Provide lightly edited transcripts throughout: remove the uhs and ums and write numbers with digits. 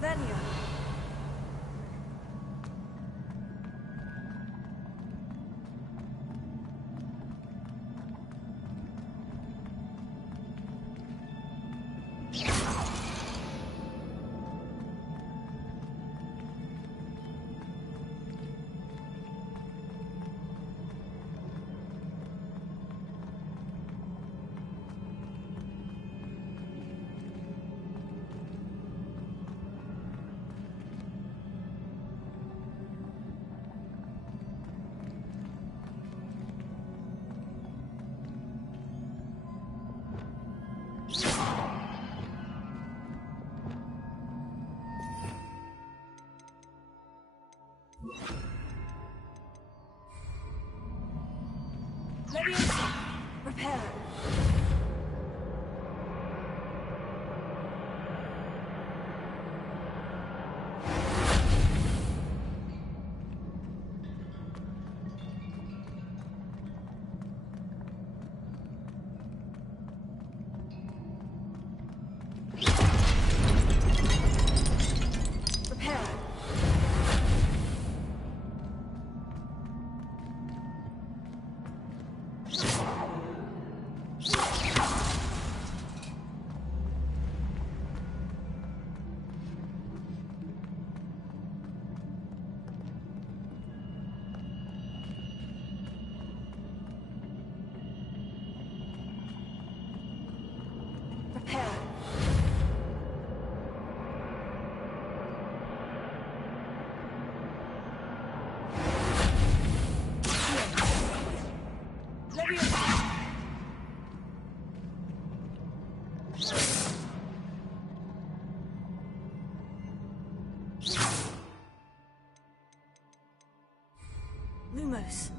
Revelio. Leviosa, prepare. Lumos.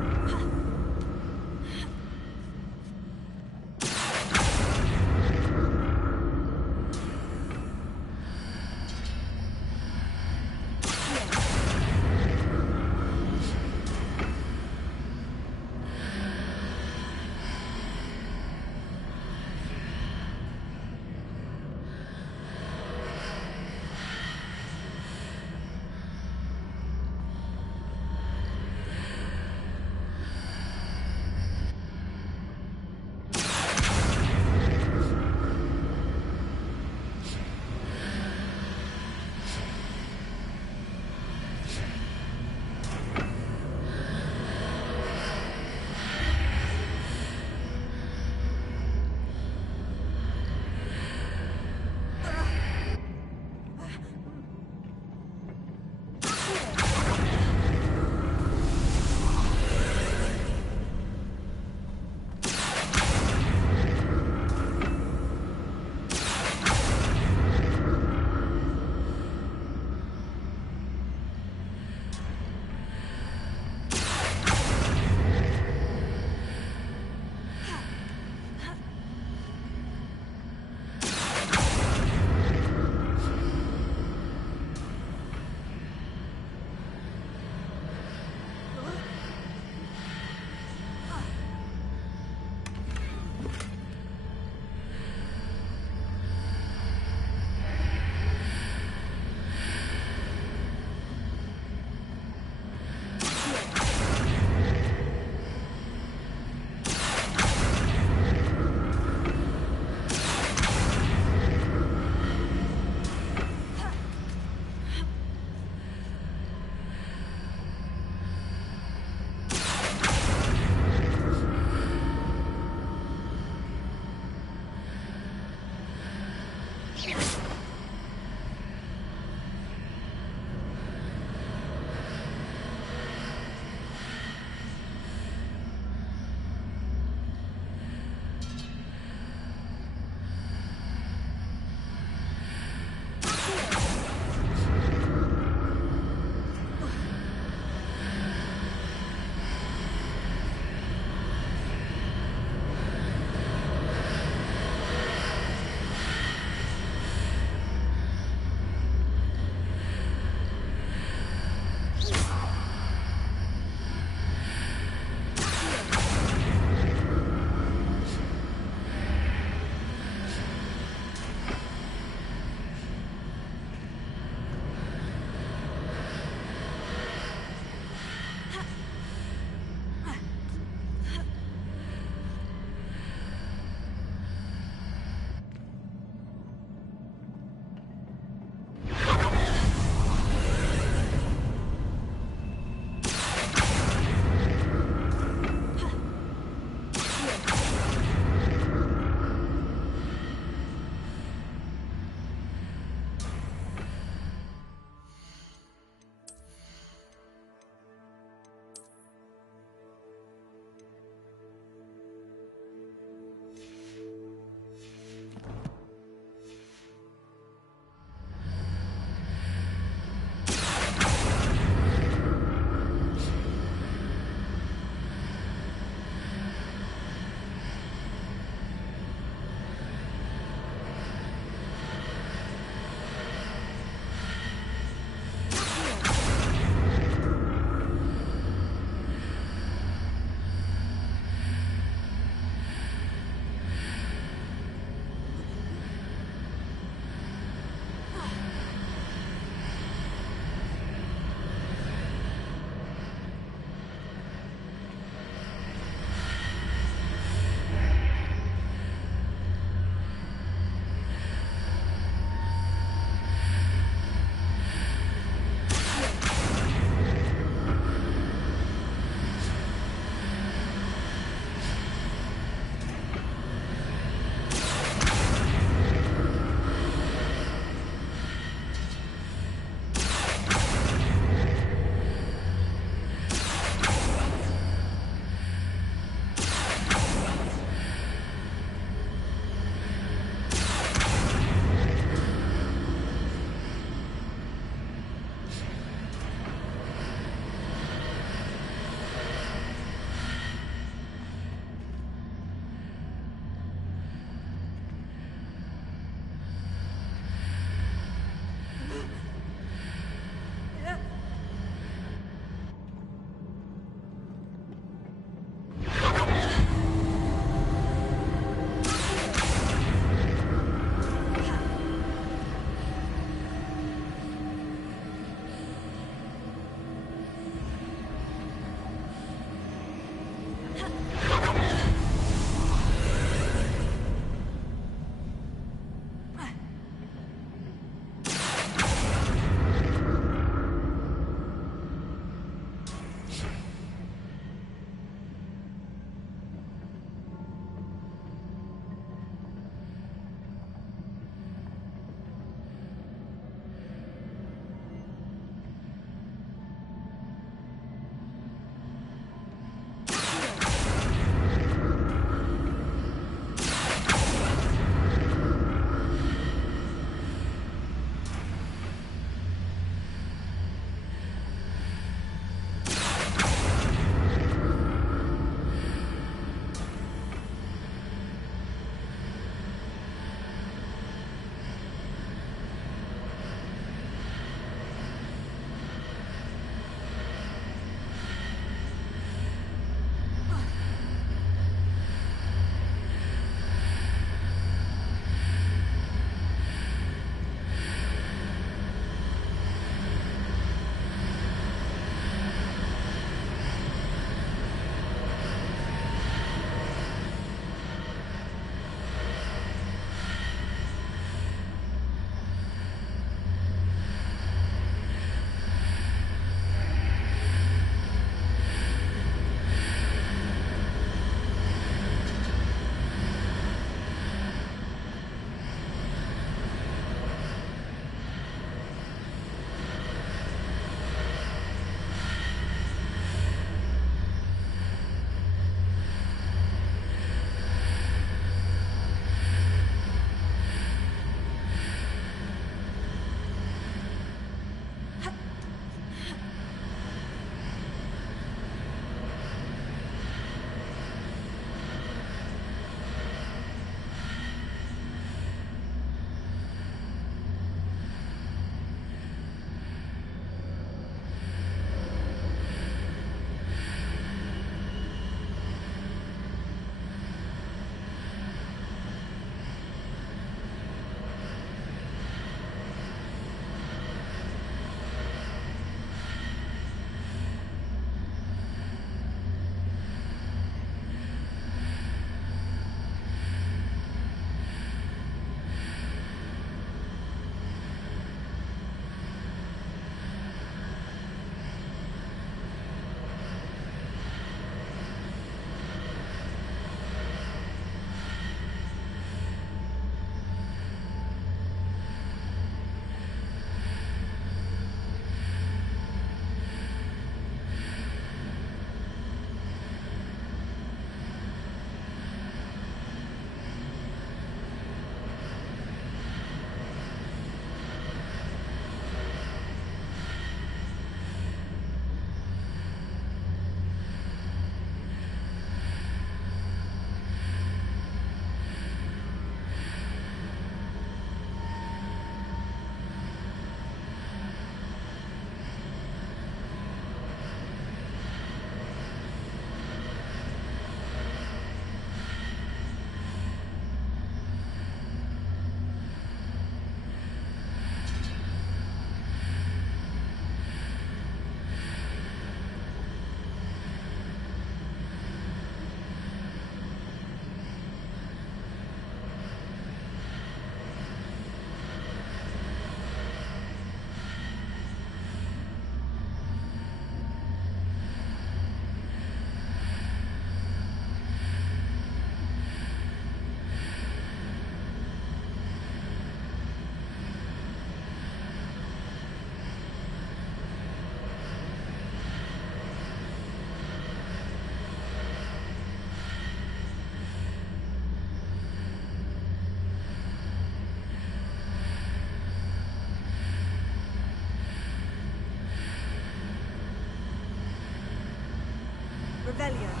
Revelio.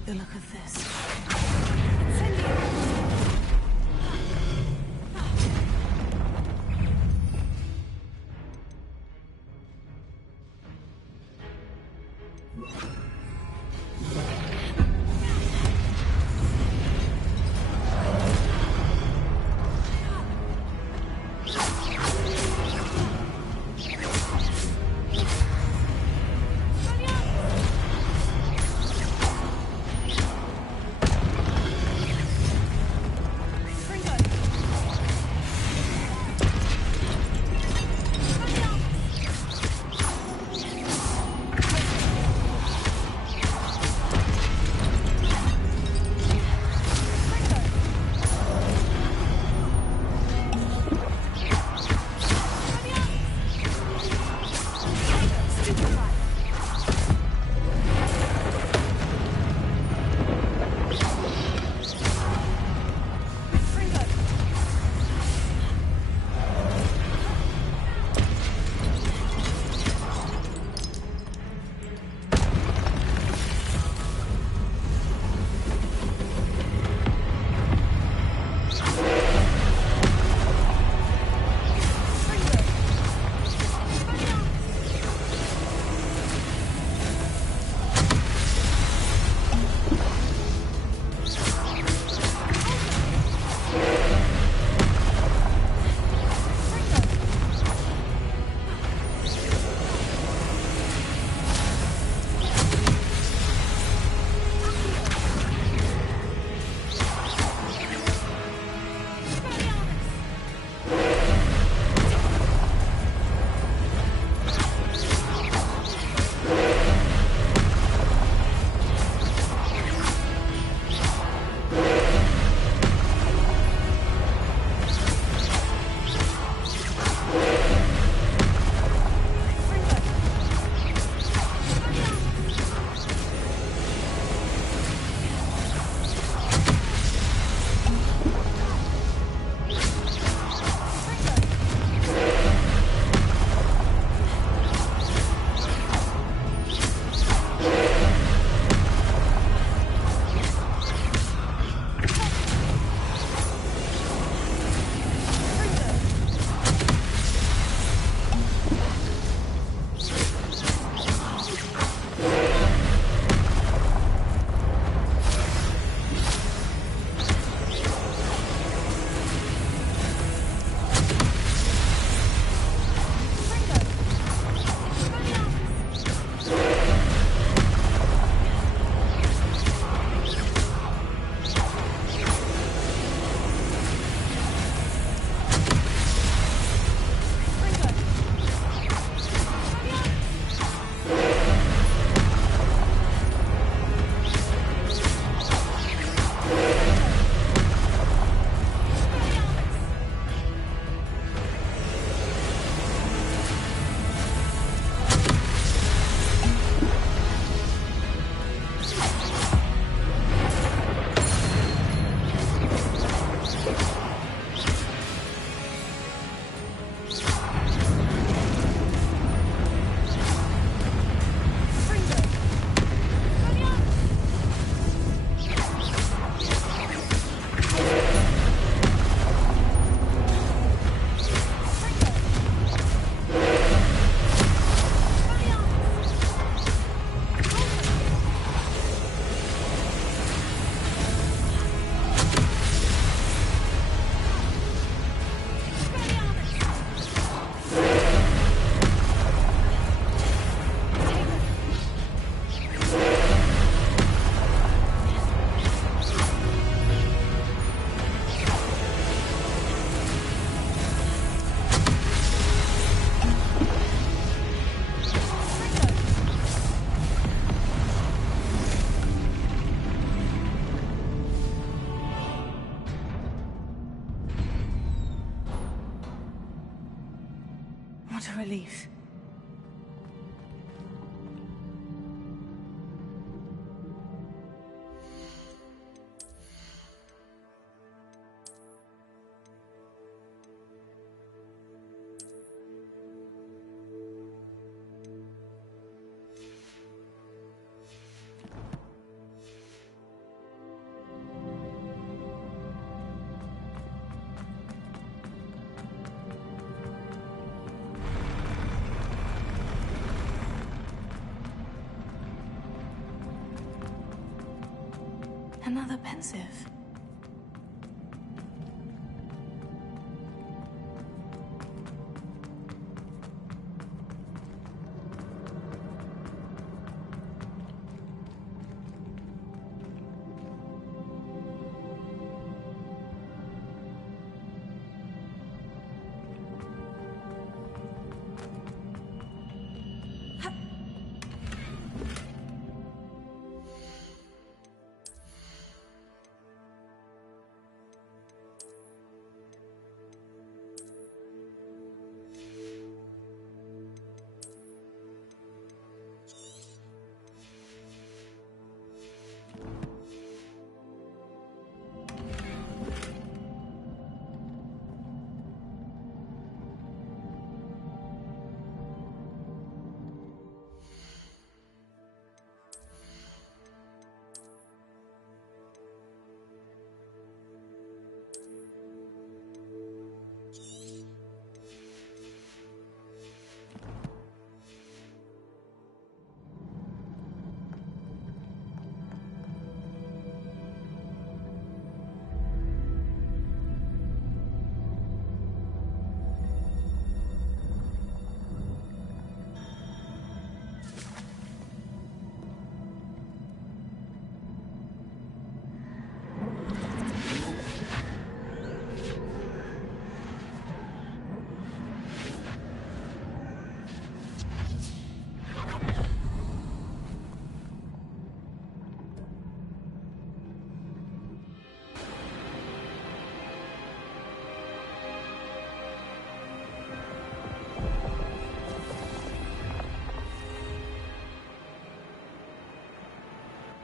like the look of this. What a relief. Another pensive.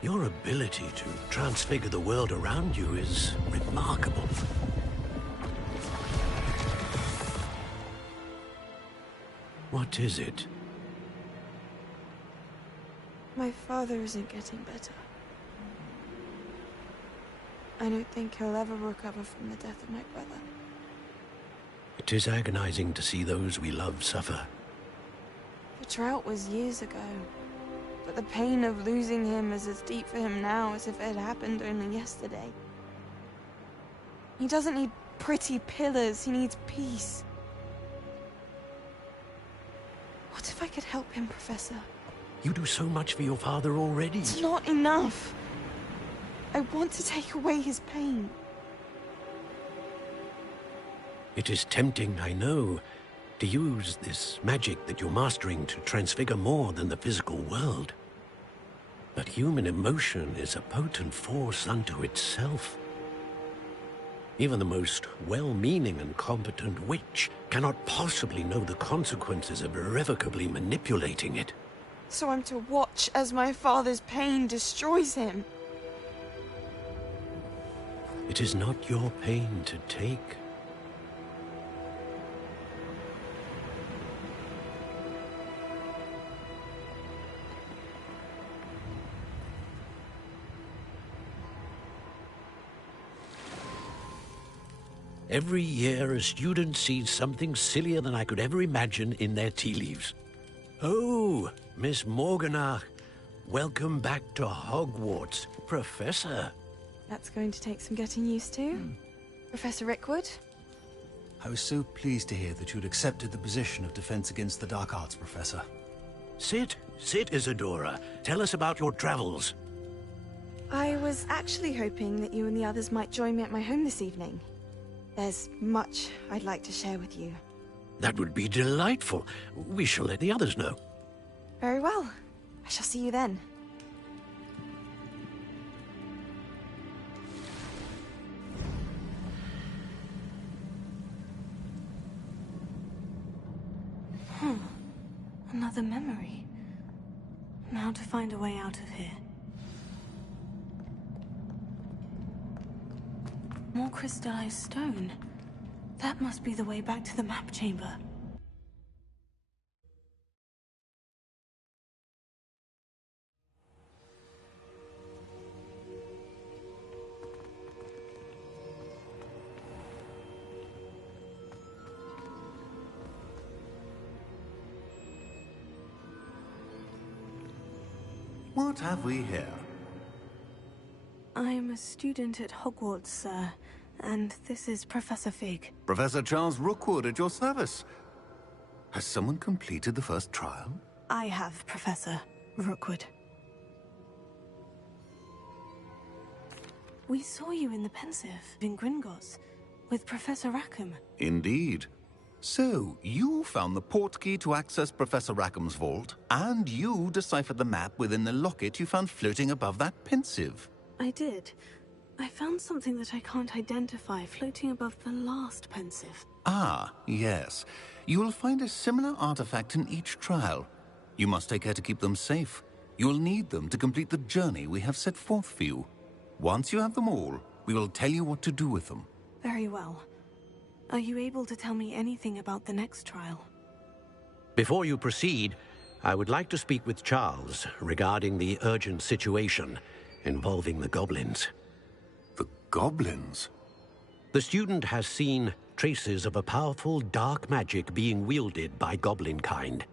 Your ability to transfigure the world around you is remarkable. What is it? My father isn't getting better. I don't think he'll ever recover from the death of my brother. It is agonizing to see those we love suffer. The drought was years ago, but the pain of losing him is as deep for him now as if it had happened only yesterday. He doesn't need pretty pillars, he needs peace. What if I could help him, Professor? You do so much for your father already. It's not enough. I want to take away his pain. It is tempting, I know, to use this magic that you're mastering to transfigure more than the physical world. But human emotion is a potent force unto itself. Even the most well-meaning and competent witch cannot possibly know the consequences of irrevocably manipulating it. So I'm to watch as my father's pain destroys him. It is not your pain to take. Every year, a student sees something sillier than I could ever imagine in their tea leaves. Oh, Miss Morganach, welcome back to Hogwarts, Professor. That's going to take some getting used to. Professor Rickwood? I was so pleased to hear that you'd accepted the position of Defense Against the Dark Arts, Professor. Sit, Isadora. Tell us about your travels. I was actually hoping that you and the others might join me at my home this evening. There's much I'd like to share with you. That would be delightful. We shall let the others know. Very well. I shall see you then. Another memory. Now to find a way out of here. More crystallized stone. That must be the way back to the map chamber. What have we here? I'm a student at Hogwarts, sir, and this is Professor Fig. Professor Charles Rookwood at your service. Has someone completed the first trial? I have, Professor Rookwood. We saw you in the Pensive in Gringotts with Professor Rackham. Indeed. So, you found the portkey to access Professor Rackham's vault, and you deciphered the map within the locket you found floating above that Pensive. I did. I found something that I can't identify floating above the last Pensive. Ah, yes. You will find a similar artifact in each trial. You must take care to keep them safe. You will need them to complete the journey we have set forth for you. Once you have them all, we will tell you what to do with them. Very well. Are you able to tell me anything about the next trial? Before you proceed, I would like to speak with Charles regarding the urgent situation involving the goblins. The goblins? The student has seen traces of a powerful dark magic being wielded by goblin kind.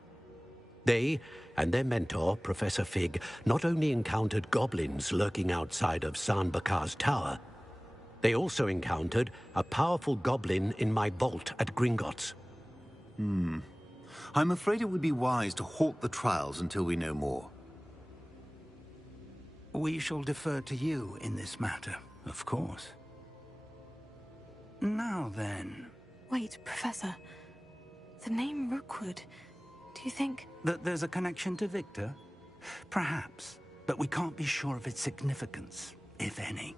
They and their mentor, Professor Fig, not only encountered goblins lurking outside of San-Bakar's tower, they also encountered a powerful goblin in my vault at Gringotts. I'm afraid it would be wise to halt the trials until we know more. We shall defer to you in this matter, of course. Now then... Wait, Professor. The name Rookwood, do you think... That there's a connection to Victor? Perhaps, but we can't be sure of its significance, if any.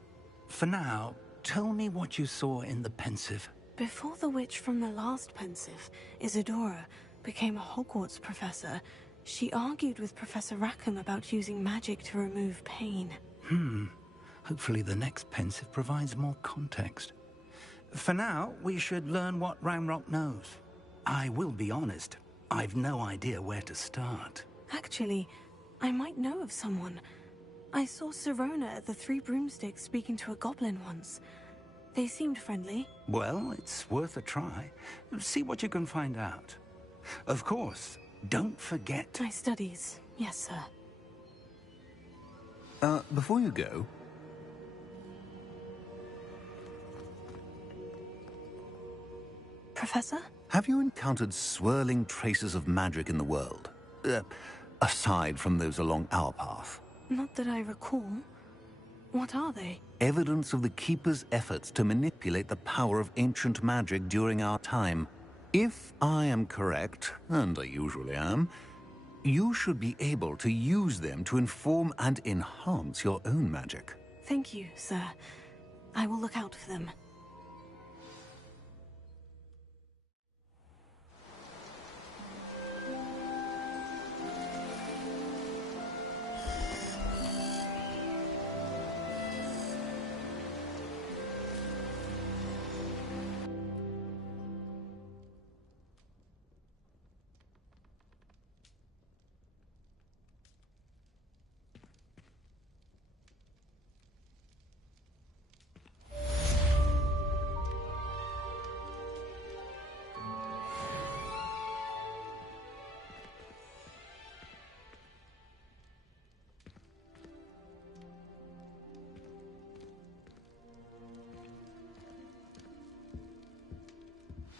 For now, tell me what you saw in the Pensive. Before the witch from the last Pensive, Isadora, became a Hogwarts professor, she argued with Professor Rackham about using magic to remove pain. Hopefully the next Pensive provides more context. For now, we should learn what Ranrock knows. I will be honest, I've no idea where to start. Actually, I might know of someone. I saw Sirona at the Three Broomsticks speaking to a goblin once. They seemed friendly. Well, it's worth a try. See what you can find out. Of course, don't forget... My studies, yes, sir. Before you go... Professor? Have you encountered swirling traces of magic in the world? Aside from those along our path? Not that I recall. What are they? Evidence of the Keeper's efforts to manipulate the power of ancient magic during our time. If I am correct, and I usually am, you should be able to use them to inform and enhance your own magic. Thank you, sir. I will look out for them.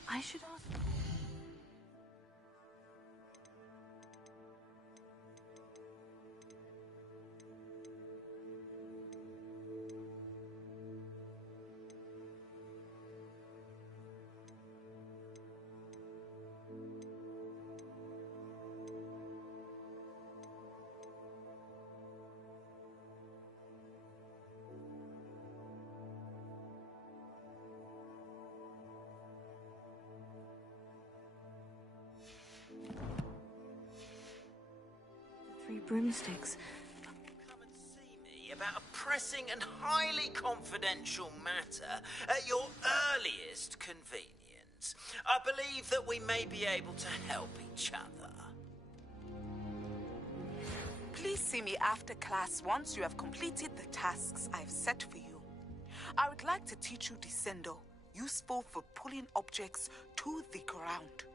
I should ask... Three Broomsticks. Come and see me about a pressing and highly confidential matter at your earliest convenience. I believe that we may be able to help each other. Please see me after class once you have completed the tasks I've set for you. I would like to teach you Descendo, useful for pulling objects to the ground.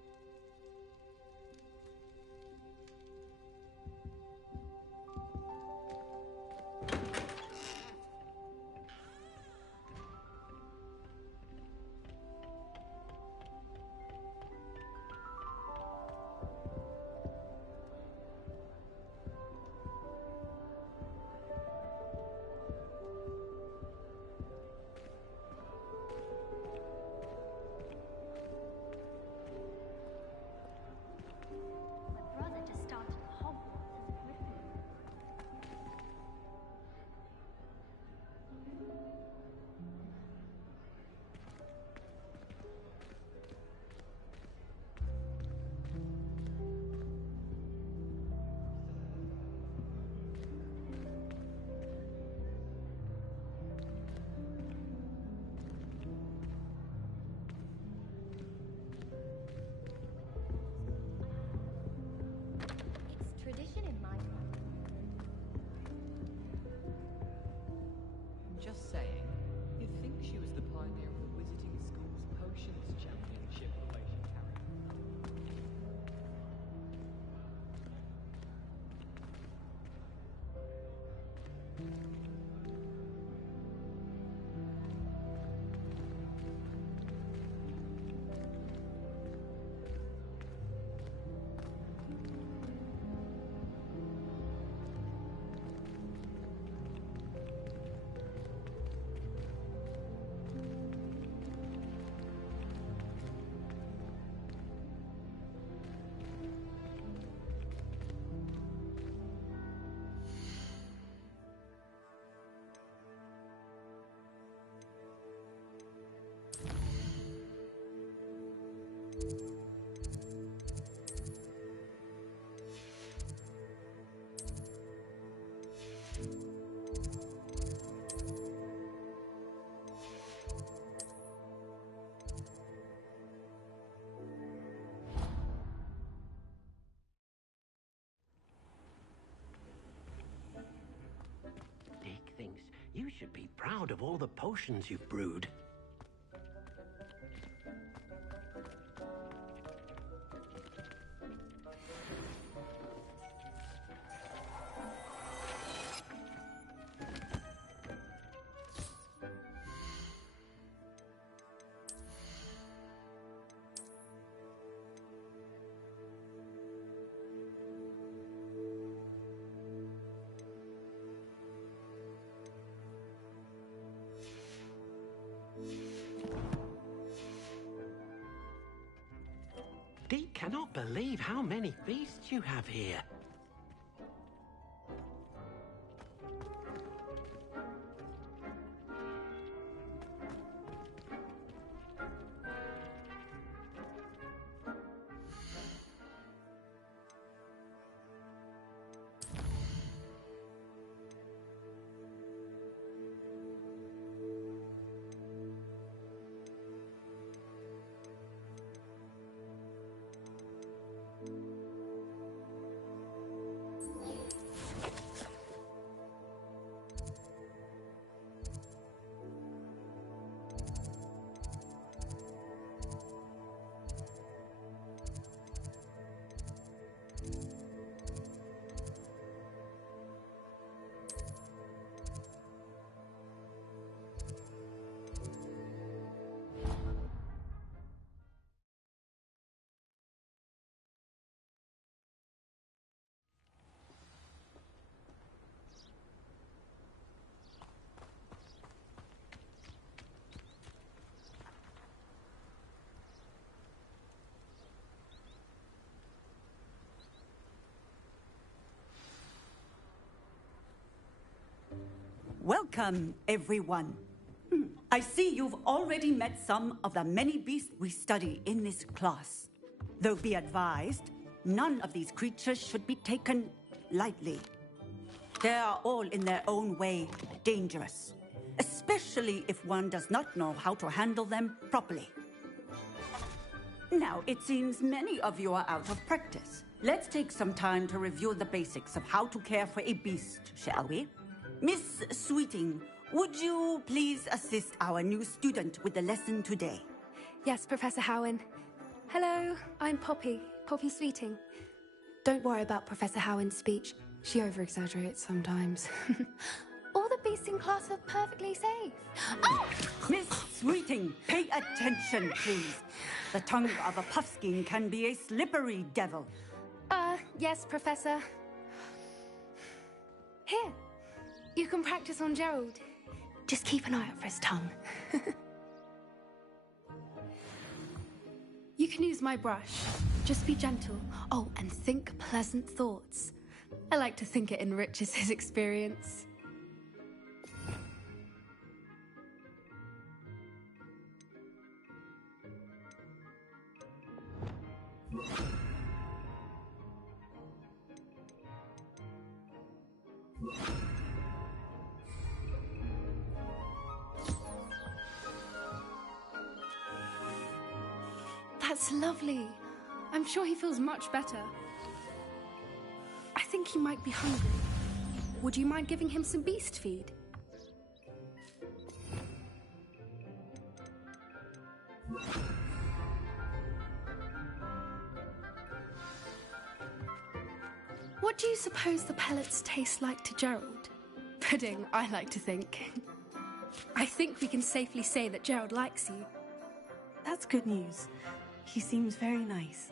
Dick thinks you should be proud of all the potions you've brewed. Deke cannot believe how many beasts you have here. Welcome, everyone. I see you've already met some of the many beasts we study in this class. Though be advised, none of these creatures should be taken lightly. They are all in their own way dangerous, especially if one does not know how to handle them properly. Now, it seems many of you are out of practice. Let's take some time to review the basics of how to care for a beast, shall we? Miss Sweeting, would you please assist our new student with the lesson today? Yes, Professor ㅍағ. Hello, I'm Poppy Sweeting. Don't worry about Professor ㅍағ's speech. She over-exaggerates sometimes. All the beasts in class are perfectly safe. Oh! Miss Sweeting, pay attention, please. The tongue of a puffskein can be a slippery devil. Yes, Professor. Here, you can practice on Gerald. Just keep an eye out for his tongue. You can use my brush. Just be gentle. Oh, and think pleasant thoughts. I like to think it enriches his experience. That's lovely. I'm sure he feels much better. I think he might be hungry. Would you mind giving him some beast feed? What do you suppose the pellets taste like to Gerald? Pudding, I like to think. I think we can safely say that Gerald likes you. That's good news. He seems very nice.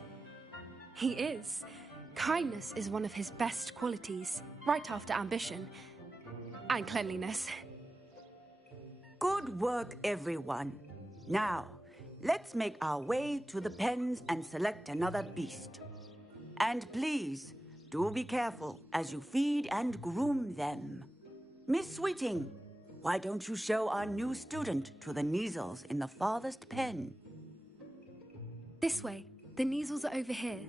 He is. Kindness is one of his best qualities, right after ambition and cleanliness. Good work, everyone. Now, let's make our way to the pens and select another beast. And please, do be careful as you feed and groom them. Miss Sweeting, why don't you show our new student to the Kneazles in the farthest pen? This way. The Kneazles are over here.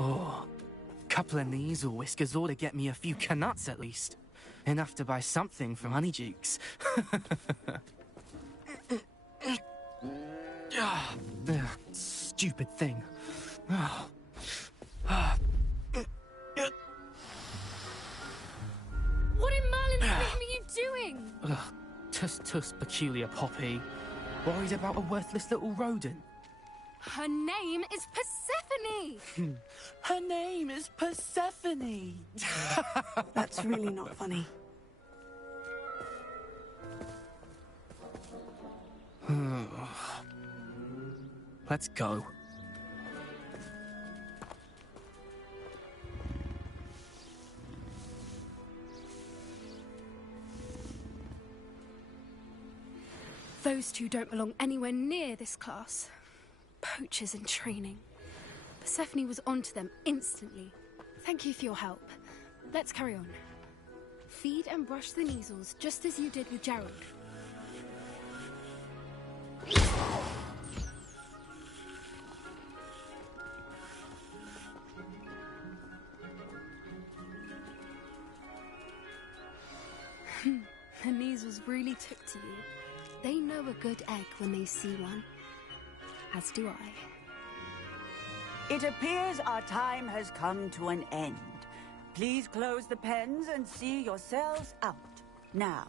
Oh, couple of Kneazle whiskers ought to get me a few Knuts at least. Enough to buy something from Honeydukes. Stupid thing. What in Merlin's name are you doing? Tuss, peculiar Poppy. Worried about a worthless little rodent? Her name is Persephone! Her name is Persephone! That's really not funny. Let's go. Those two don't belong anywhere near this class. Poachers in training. Persephone was onto them instantly. Thank you for your help. Let's carry on. Feed and brush the Kneazles just as you did with Gerald. The Kneazles really took to you. They know a good egg when they see one. As do I. It appears our time has come to an end. Please close the pens and see yourselves out. Now,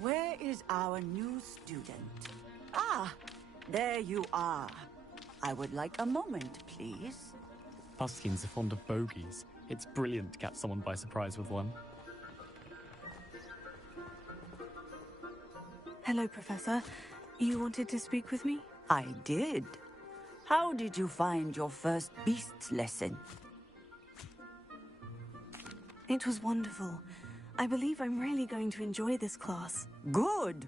where is our new student? Ah, there you are. I would like a moment, please. Buskins are fond of bogies. It's brilliant to catch someone by surprise with one. Hello, Professor. You wanted to speak with me? I did. How did you find your first beasts lesson? It was wonderful. I believe I'm really going to enjoy this class. Good.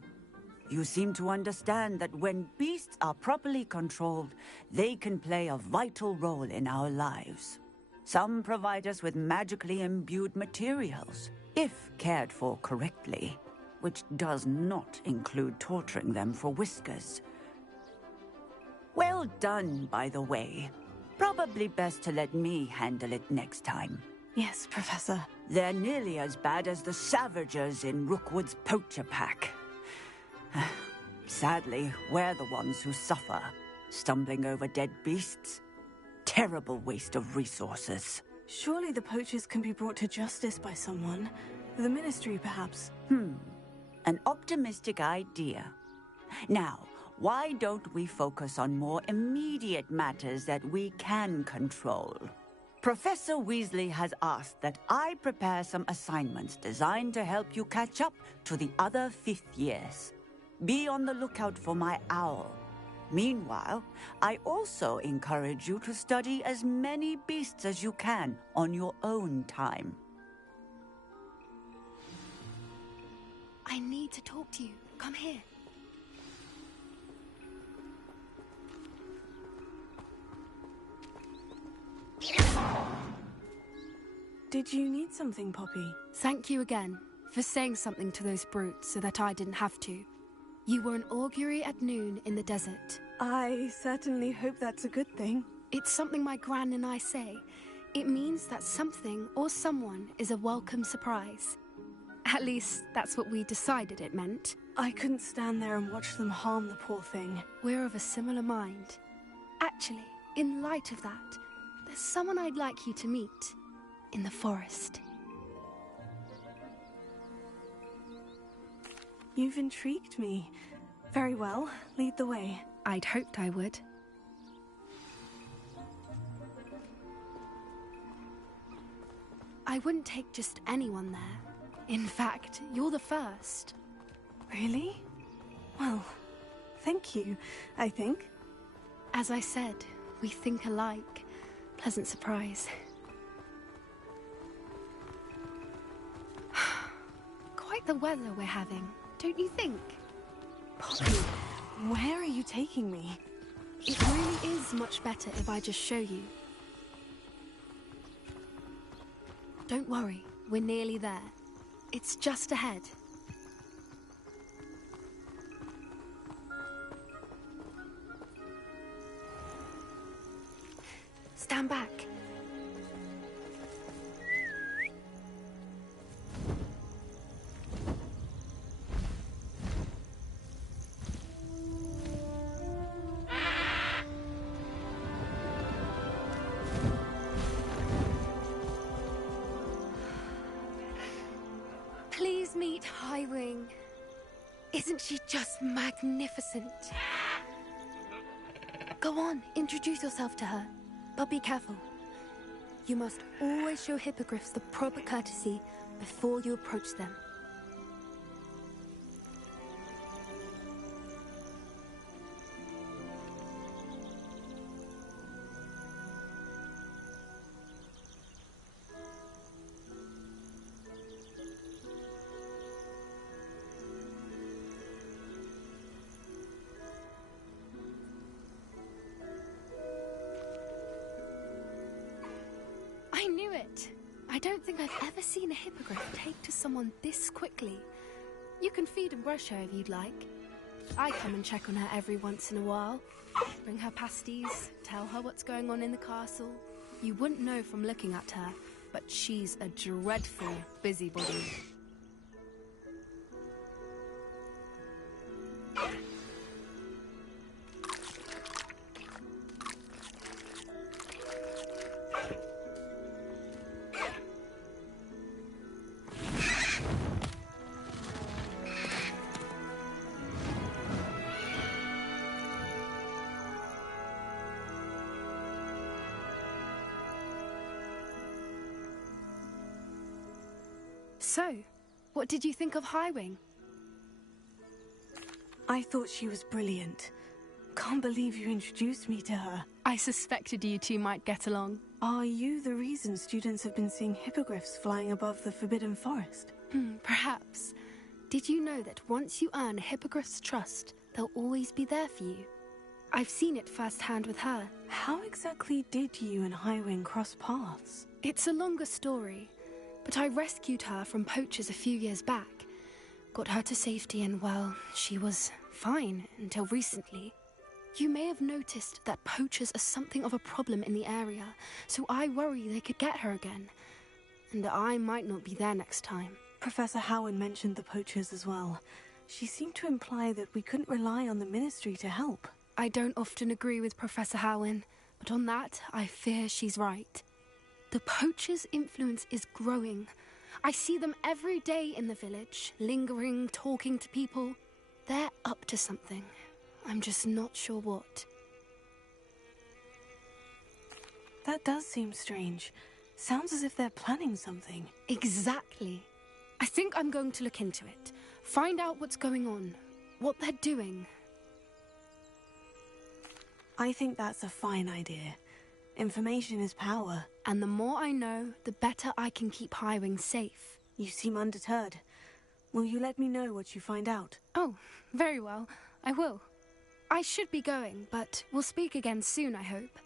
You seem to understand that when beasts are properly controlled, they can play a vital role in our lives. Some provide us with magically imbued materials, if cared for correctly, which does not include torturing them for whiskers. Well done, by the way. Probably best to let me handle it next time. Yes, Professor. They're nearly as bad as the Savagers in Rookwood's poacher pack. Sadly, we're the ones who suffer, stumbling over dead beasts. Terrible waste of resources. Surely the poachers can be brought to justice by someone. The Ministry, perhaps. An optimistic idea. Now, why don't we focus on more immediate matters that we can control? Professor Weasley has asked that I prepare some assignments designed to help you catch up to the other 5th years. Be on the lookout for my owl. Meanwhile, I also encourage you to study as many beasts as you can on your own time. I need to talk to you. Come here. Did you need something, Poppy? Thank you again for saying something to those brutes so that I didn't have to. You were an augury at noon in the desert. I certainly hope that's a good thing. It's something my gran and I say. It means that something or someone is a welcome surprise. At least, that's what we decided it meant. I couldn't stand there and watch them harm the poor thing. We're of a similar mind. Actually, in light of that, there's someone I'd like you to meet. In the forest. You've intrigued me. Very well, lead the way. I'd hoped I would. I wouldn't take just anyone there. In fact, you're the first. Really? Well, thank you, I think. As I said, we think alike. Pleasant surprise. Quite the weather we're having, don't you think? Poppy, where are you taking me? It really is much better if I just show you. Don't worry, we're nearly there. It's just ahead. Stand back. Please meet Highwing. Isn't she just magnificent? Go on, introduce yourself to her. But be careful. You must always show hippogriffs the proper courtesy before you approach them. I knew it! I don't think I've ever seen a hippogriff take to someone this quickly. You can feed and brush her if you'd like. I come and check on her every once in a while. Bring her pasties, tell her what's going on in the castle. You wouldn't know from looking at her, but she's a dreadful busybody. So, what did you think of Highwing? I thought she was brilliant. Can't believe you introduced me to her. I suspected you two might get along. Are you the reason students have been seeing hippogriffs flying above the Forbidden Forest? Perhaps. Did you know that once you earn a hippogriff's trust, they'll always be there for you? I've seen it firsthand with her. How exactly did you and Highwing cross paths? It's a longer story, but I rescued her from poachers a few years back. Got her to safety and, well, she was fine until recently. You may have noticed that poachers are something of a problem in the area, so I worry they could get her again. And I might not be there next time. Professor Howin mentioned the poachers as well. She seemed to imply that we couldn't rely on the Ministry to help. I don't often agree with Professor Howin, but on that, I fear she's right. The poachers' influence is growing. I see them every day in the village, lingering, talking to people. They're up to something. I'm just not sure what. That does seem strange. Sounds as if they're planning something. Exactly. I think I'm going to look into it. Find out what's going on, what they're doing. I think that's a fine idea. Information is power. And the more I know, the better I can keep Highwing safe. You seem undeterred. Will you let me know what you find out? Oh, very well. I will. I should be going, but we'll speak again soon, I hope.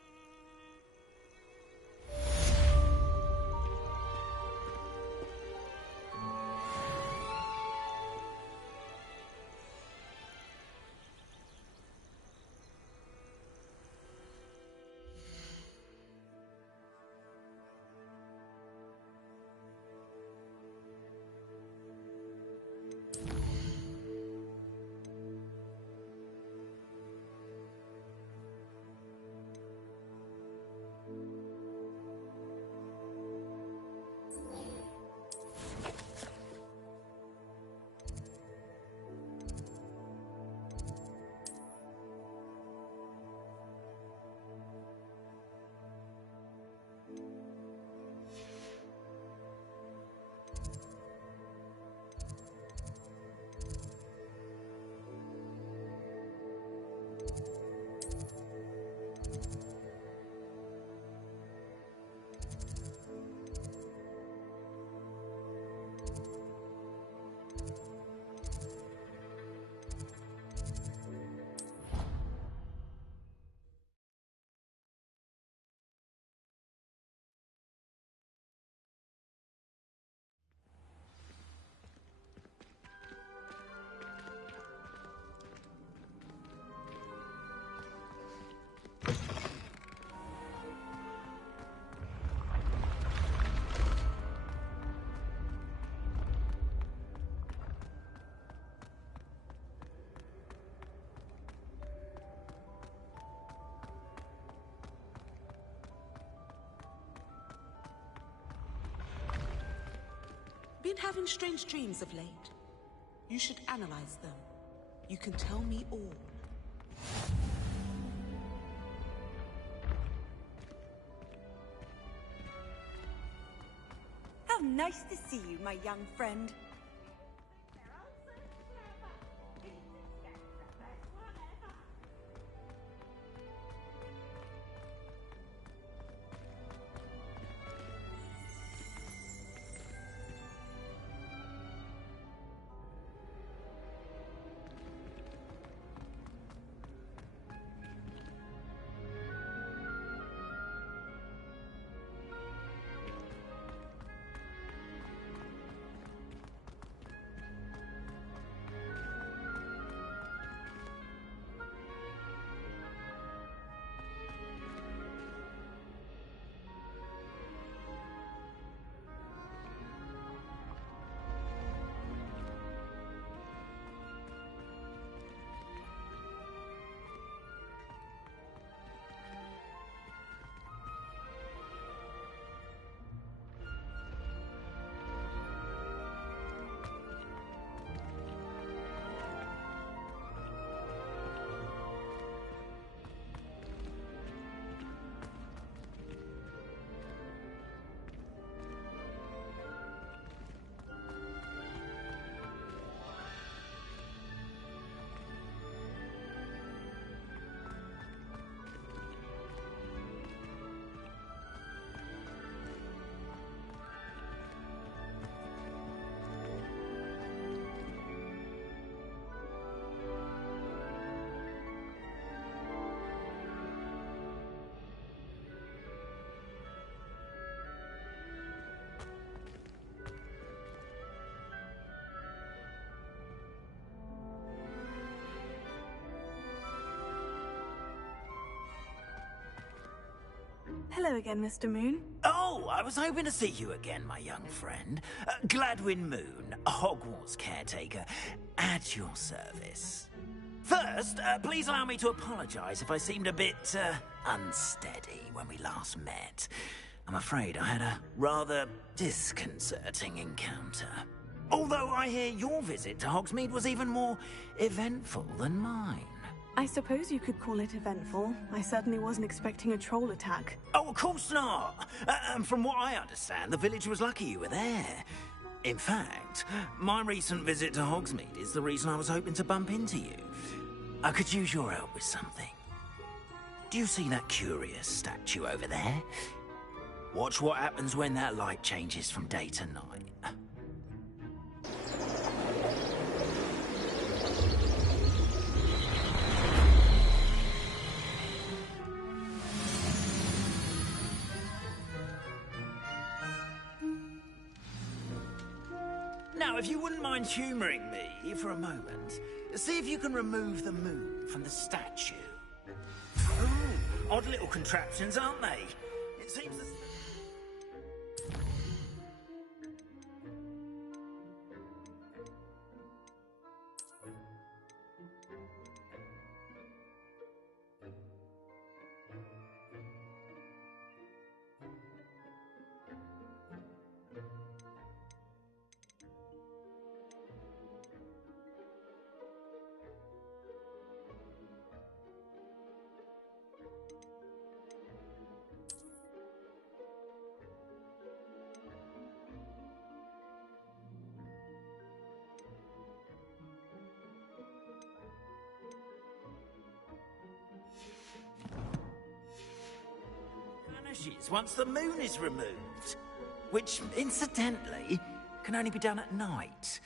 been having strange dreams of late. You should analyze them. You can tell me all. How nice to see you, my young friend. Hello again, Mr. Moon. Oh, I was hoping to see you again, my young friend. Gladwin Moon, Hogwarts caretaker, at your service. First, please allow me to apologize if I seemed a bit, unsteady when we last met. I'm afraid I had a rather disconcerting encounter. Although I hear your visit to Hogsmeade was even more eventful than mine. I suppose you could call it eventful. I certainly wasn't expecting a troll attack. Oh, of course not! And from what I understand, the village was lucky you were there. In fact, my recent visit to Hogsmeade is the reason I was hoping to bump into you. I could use your help with something. Do you see that curious statue over there? Watch what happens when that light changes from day to night. Now, if you wouldn't mind humouring me for a moment, see if you can remove the moon from the statue. Ooh, odd little contraptions, aren't they? It seems the... vanishes once the moon is removed. Which, incidentally, can only be done at night.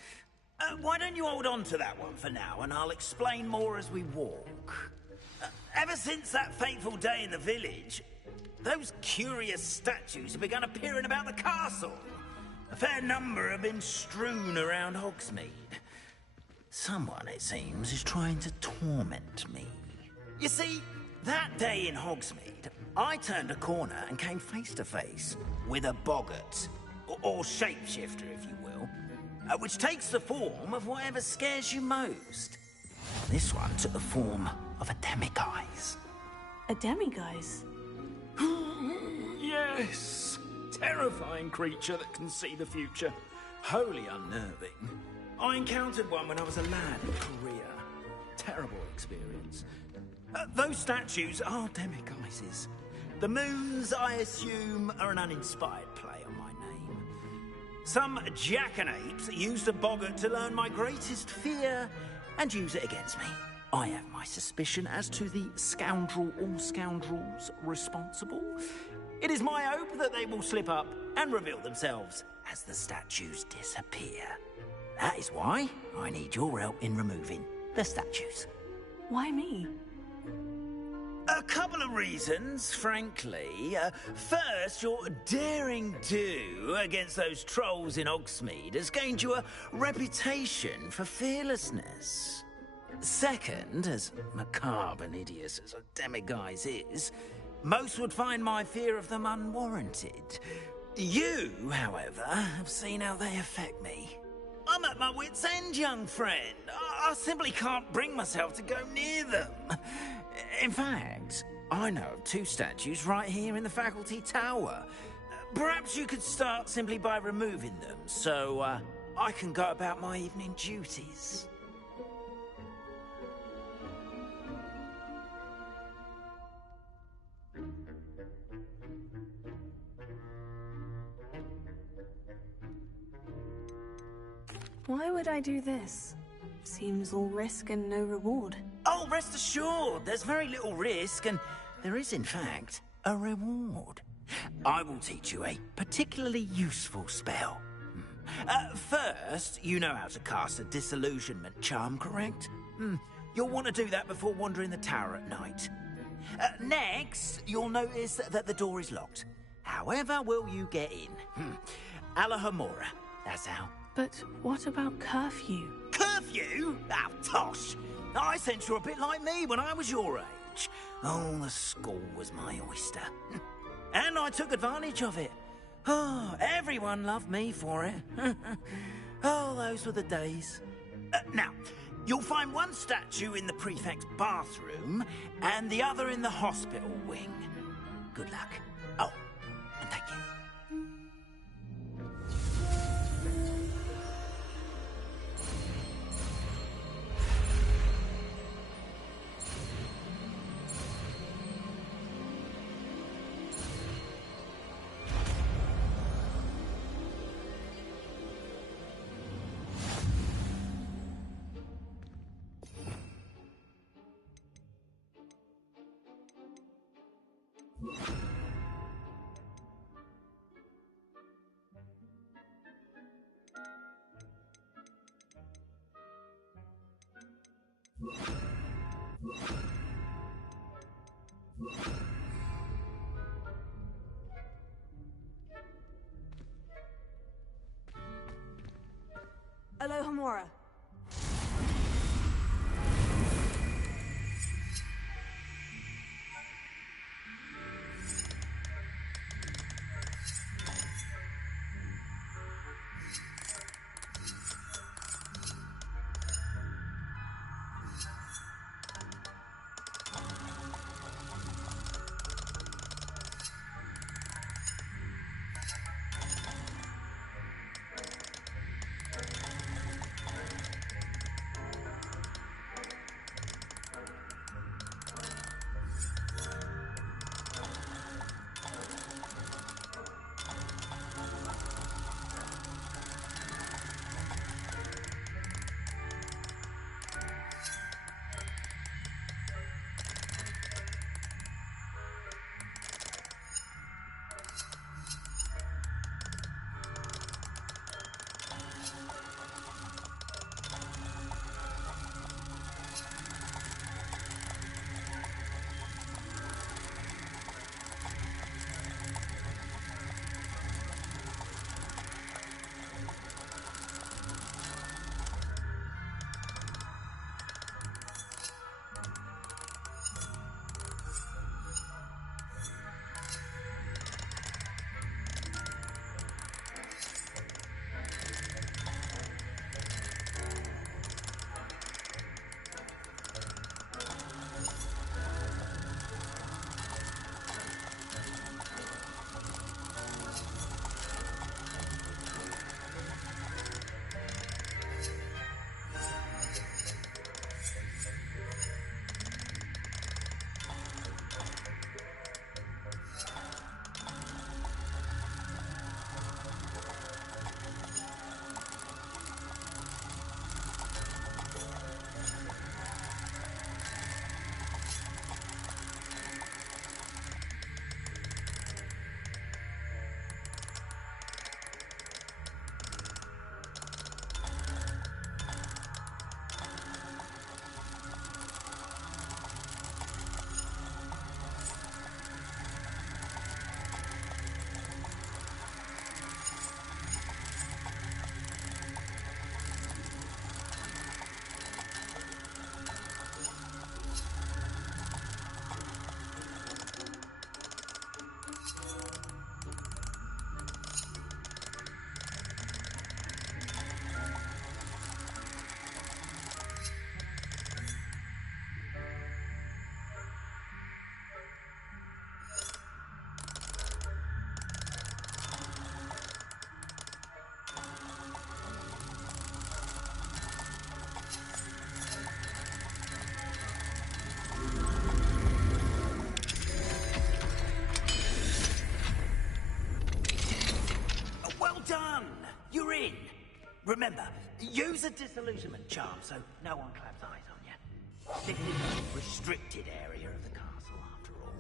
Why don't you hold on to that one for now, and I'll explain more as we walk. Ever since that fateful day in the village, those curious statues have begun appearing about the castle. A fair number have been strewn around Hogsmeade. Someone, it seems, is trying to torment me. You see, that day in Hogsmeade, I turned a corner and came face to face with a boggart, or shapeshifter, if you will, which takes the form of whatever scares you most. This one took the form of a demiguise. A demiguise? Yes! Terrifying creature that can see the future. wholly unnerving. I encountered one when I was a lad in Korea. Terrible experience. Those statues are demiguises. The moons, I assume, are an uninspired play on my name. Some jackanapes used a boggart to learn my greatest fear and use it against me. I have my suspicion as to the scoundrel or scoundrels responsible. It is my hope that they will slip up and reveal themselves as the statues disappear. That is why I need your help in removing the statues. Why me? A couple of reasons, frankly. First, your daring do against those trolls in Hogsmeade has gained you a reputation for fearlessness. Second, as macabre and hideous as a demiguise is, most would find my fear of them unwarranted. You, however, have seen how they affect me. I'm at my wit's end, young friend. I simply can't bring myself to go near them. In fact, I know of 2 statues right here in the faculty tower. Perhaps you could start simply by removing them, so I can go about my evening duties. Why would I do this? Seems all risk and no reward. Oh, rest assured, there's very little risk, and there is, in fact, a reward. I will teach you a particularly useful spell. First, you know how to cast a disillusionment charm, correct? You'll want to do that before wandering the tower at night. Next, you'll notice that the door is locked. However will you get in? ㅎㄱ낳, that's how. But what about curfew? Curfew? Oh, tosh! I sense you're a bit like me when I was your age. Oh, the school was my oyster. And I took advantage of it. Oh, everyone loved me for it. Oh, those were the days. Now, you'll find one statue in the prefect's bathroom and the other in the hospital wing. Good luck. Oh, and thank you. ㅎㄱ낳. Remember, use a disillusionment charm so no one claps eyes on you. This is a restricted area of the castle, after all.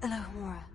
ㅎㄱㄧ.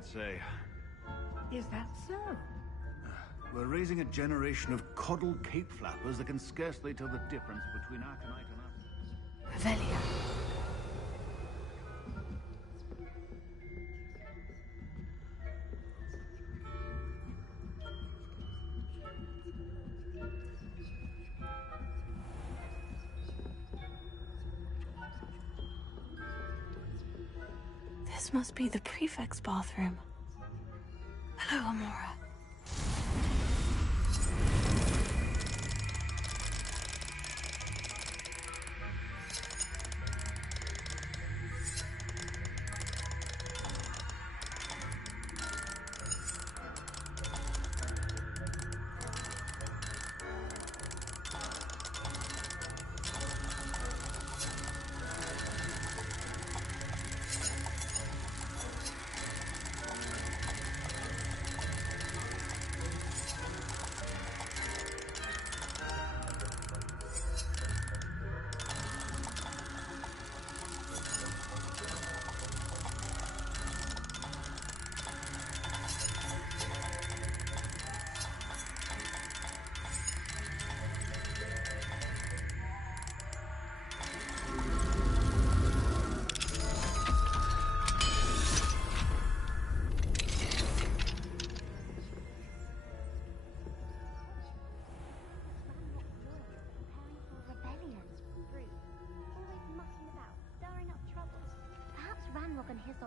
I'd say. Is that so? We're raising a generation of coddled cape flappers that can scarcely tell the difference between Aconite and us. Revelio. This must be the prefect's bathroom. Hello, Amora.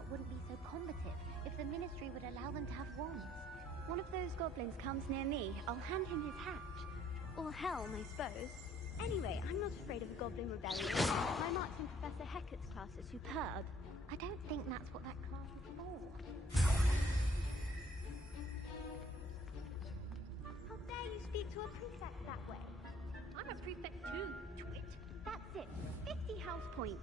Wouldn't be so combative if the Ministry would allow them to have wands. One of those goblins comes near me, I'll hand him his hatch. Or helm, I suppose. Anyway, I'm not afraid of a goblin rebellion. My marks in Professor Hecat's class are superb. I don't think that's what that class is for. How dare you speak to a prefect that way? I'm a prefect too, you twit. That's it. 50 house points.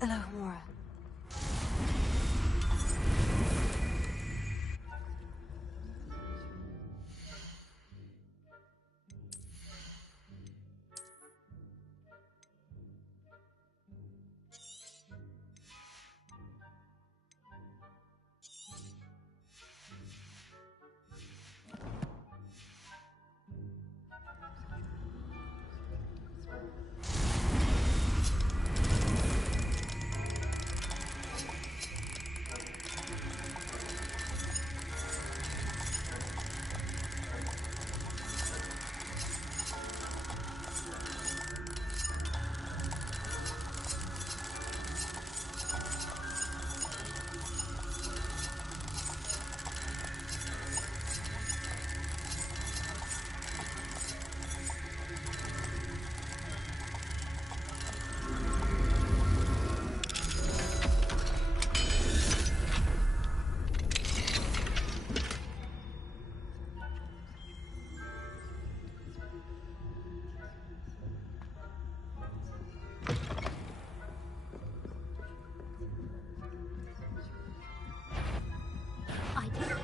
Hello, Amora.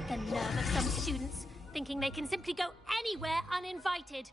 The nerve of some students, thinking they can simply go anywhere uninvited.